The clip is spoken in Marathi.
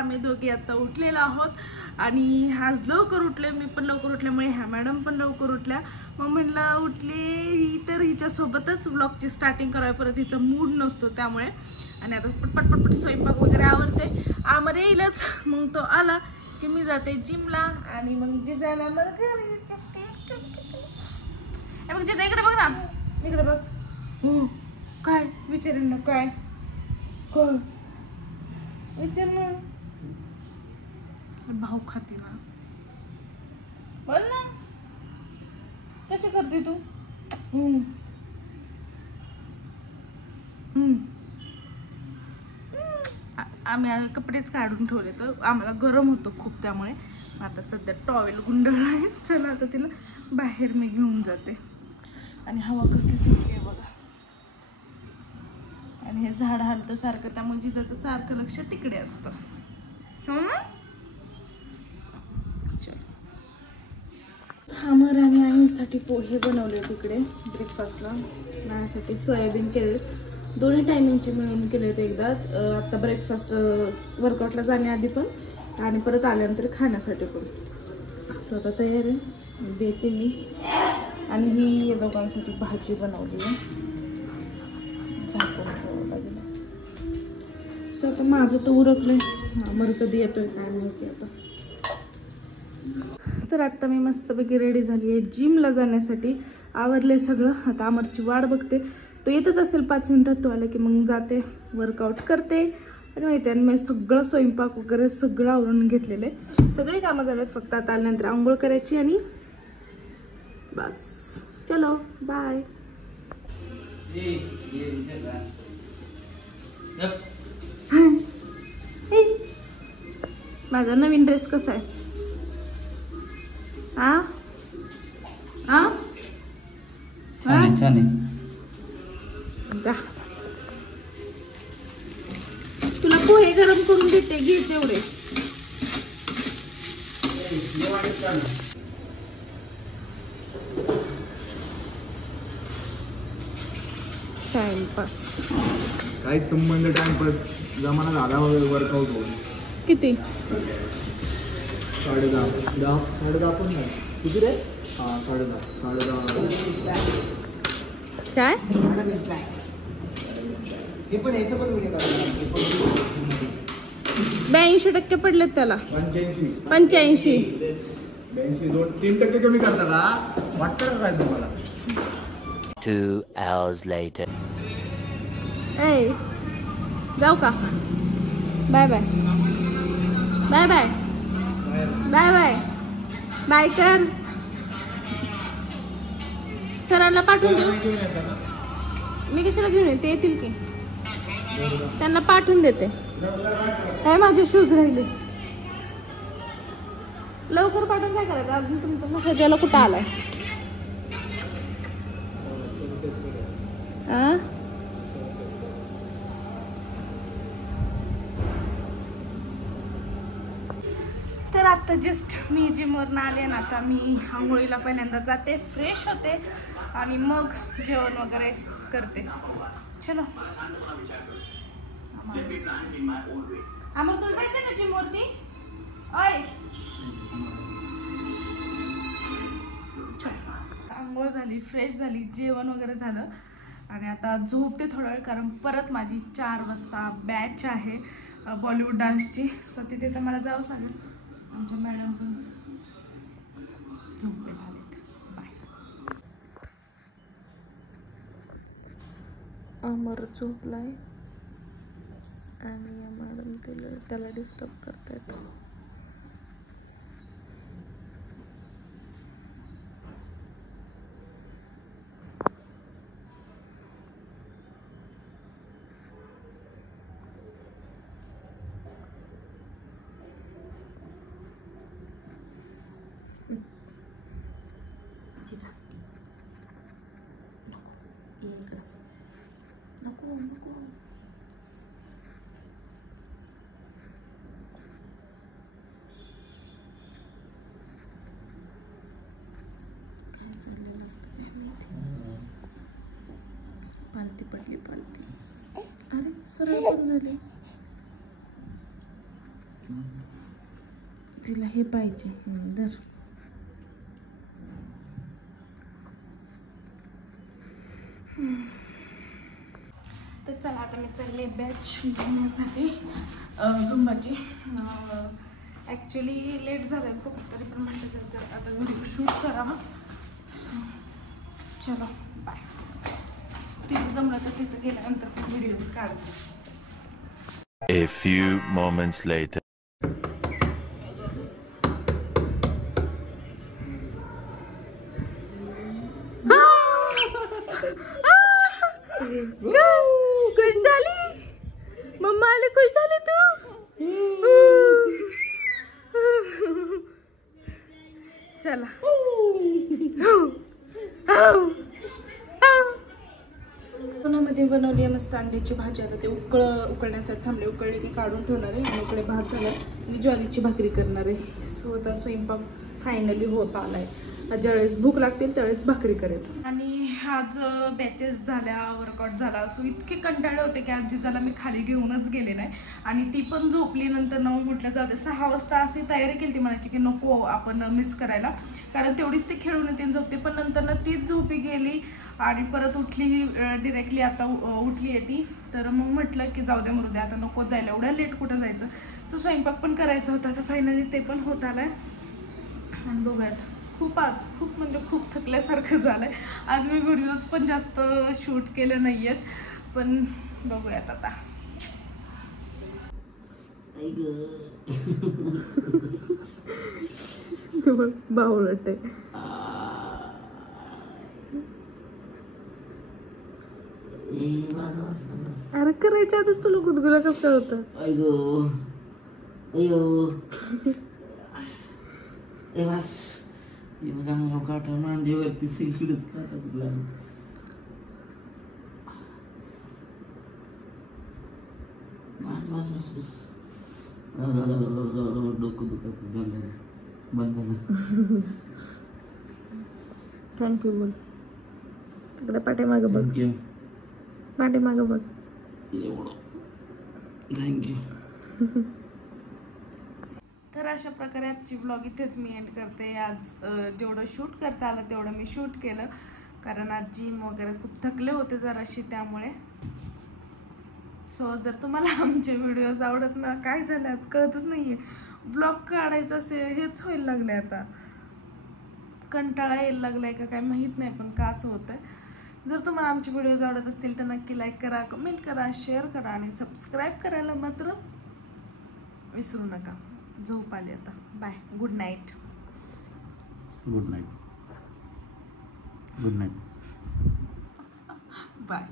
आम्ही दोघी आता उठलेलो आहोत आणि आज लवकर उठले, मी पण लवकर उठल्यामुळे ह्या मॅडम पण लवकर उठल्या. मग म्हणलं उठले ही तर हिच्यासोबतच ब्लॉगची स्टार्टिंग करावी, परत हिचा मूड नसतो त्यामुळे. आणि आता पटपट पटपट स्वयंपाक वगैरे आवरते, आमर येईलच. मग तो आला की मी जाते जिमला आणि मग जे जायला मला घरी मग जिजा इकडे बघ ना, इकडे बघ. हो काय विचारेन ना, काय काय विचार ना. भाऊ खाते ना, बोल ना कशी करते तू. आम्ही कपडेच काढून ठेवले तर आम्हाला गरम होतं खूप, त्यामुळे आता सध्या टॉवेल गुंडाळला आहे. चला आता तिला बाहेर मी घेऊन जाते. आणि हवा कसली सुटली आहे बघा, आणि हे झाड हलतं सारखं, त्यामुळे जिजाचं सारखं लक्ष तिकडे असतं. हो ना. आमर आणि आईसाठी पोहे बनवले तिकडे ब्रेकफास्टला, माझ्यासाठी सोयाबीन केले, दोन्ही टायमिंगचे मिळून केले ते एकदाच. आता ब्रेकफास्ट वर्कआउटला जाण्याआधी पण आणि परत आल्यानंतर खाण्यासाठी पण. स्वतः तयार आहे, देते मी. आणि ही या दोघांसाठी भाजी बनवली आहे, झाकून ठेवावं लागेल. स्वतः माझं तर उरकलंय, आमर कधी येतोय काय माहिती आता. तर आता मी मस्तपैकी रेडी झाली आहे जिमला जाण्यासाठी, आवरले सगळं. आता अमरची वाट बघते, तो येतच असेल 5 मिनिटात. तो आला की मग जाते, वर्कआउट करते आणि माहिती आहे मी सगळं स्वयंपाक वगैरे सगळं आवरून घेतलेलं आहे. सगळी कामं झालेत, फक्त आता आल्यानंतर आंघोळ करायची आणि बस. चलो बाय. माझा नवीन ड्रेस कसा आहे. छान आहे. तुला पोहे गरम करून देते, घे तेवढे. टाइमपास काय संबंध, टाइमपास जमाना झाला वर्कआउट होऊन. किती 10:30 पण नाही. किती रे. 10:30 काय. हे पण याचं पण व्हिडिओ काढला. 82% पडलेत त्याला. 85 3% कमी करता का, वाटतं का काय तुम्हाला. 2 hours later. ए जाऊ का. Bye bye bye bye bye bye bye कर. सरांना पाठवून देऊ. मी कशाला घेऊन येते, येतील की त्यांना पाठवून देते. काय माझे शूज राहिले, लवकर पाठवून काय करायचं. अजून तुमचं मसाजाला कुठं आलाय. तर आता जस्ट मी जिमवरून आले ना, आता मी आंघोळीला पहिल्यांदा जाते, फ्रेश होते आणि मग जेवण वगैरे करते. चलो. आम्हाला तुला जायचं का जिमवरती. ओय आंघोळ झाली, फ्रेश झाली, जेवण वगैरे झालं आणि आता झोपते थोडा वेळ, कारण परत माझी 4 वाजता बॅच आहे बॉलिवूड डान्सची. सो तिथे तर मला जावंच लागेल. आमच्या मॅडम पण झोपे आलेत. बाय. अमर झोपलाय आणि या मॅडम त्याला डिस्टर्ब करतायत. नको नको. काय चाललेलं असतं काय माहिती. पालती पडली पालती. अरे सरळ पण झाले. तिला हे पाहिजे दर. तर चला आता मी चालले बॅच घेण्यासाठी झुंबाची. ॲक्च्युली लेट झालं खूप, तरी पण म्हटलं तर आता व्हिडिओ शूट करावा. चलो बाय. तिथं जमलं तर तिथं गेल्यानंतर पण व्हिडिओज काढते. A few moments later. खुश झाली मम्मा, आले खुश झाली तू. चला पुण्यामध्ये बनवली आहे मस्त अंड्याची भाजी. आता ते उकळण्यासाठी थांबले, उकळले की काढून ठेवणार आहे. आणि इकडे भात झाला आणि ज्वारीची भाकरी करणार आहे. सो आता स्वयंपाक फायनली होत आलाय. ज्यावेळेस भूक लागतील त्यावेळेस भाकरी करेल. आणि आज बॅचेस झाल्या, वर्कआउट झाला. सो इतके कंटाळे होते की आज जिजाला मी खाली घेऊनच गेले नाही. आणि ती पण झोपली. नंतर म्हटलं जाऊ दे, 6 वाजता अशी तयारी केली ती म्हणायची की नको आपण मिस करायला, कारण तेवढीच ती खेळून येते आणि झोपते. पण नंतर तीच झोपी गेली आणि परत उठली डिरेक्टली. आता उठली आहे ती. तर मग म्हटलं की जाऊ दे मरू दे, आता नको जायला, एवढ्या लेट कुठं जायचं. सो स्वयंपाक पण करायचा होता. आता फायनली ते पण होत आलाय. आणि बघूयात, खूप म्हणजे खूप थकल्यासारखं झालंय. आज मी व्हिडिओज पण जास्त शूट केले नाही आहेत, पण बघूयात आता. बावळट आहे. अरे करायच्या आधी तुला गुदगुला कसं होतं. मांडीवरती सिल्कीडच काटा लागला. बस डोकं दुखायचं झालं, बंद झालं. थँक्यू बोल. तिकडे पाठीमागं बघ, पाठीमागं बघ. एवढं थँक्यू. तर अशा प्रकारे आजची व्लॉग इथेच मी एंड करते. आज जेवढं शूट करता आलं तेवढं मी शूट केलं, कारण आज जिम वगैरे खूप थकले होते जराशी, त्यामुळे. सो जर तुम्हाला आमचे व्हिडिओज आवडत ना, काय झालं आज कळतच नाहीये. ब्लॉग काढायचं असे हेच व्हायला लागले. आता कंटाळा यायला लागलाय का काय माहीत नाही, पण का असं होतंय. जर तुम्हाला आमचे व्हिडिओज आवडत असतील तर नक्की लाईक करा, कमेंट करा, शेअर करा आणि सबस्क्राईब करायला मात्र विसरू नका. झोप आली आता. Bye. Good night. Good night. Good night. Bye.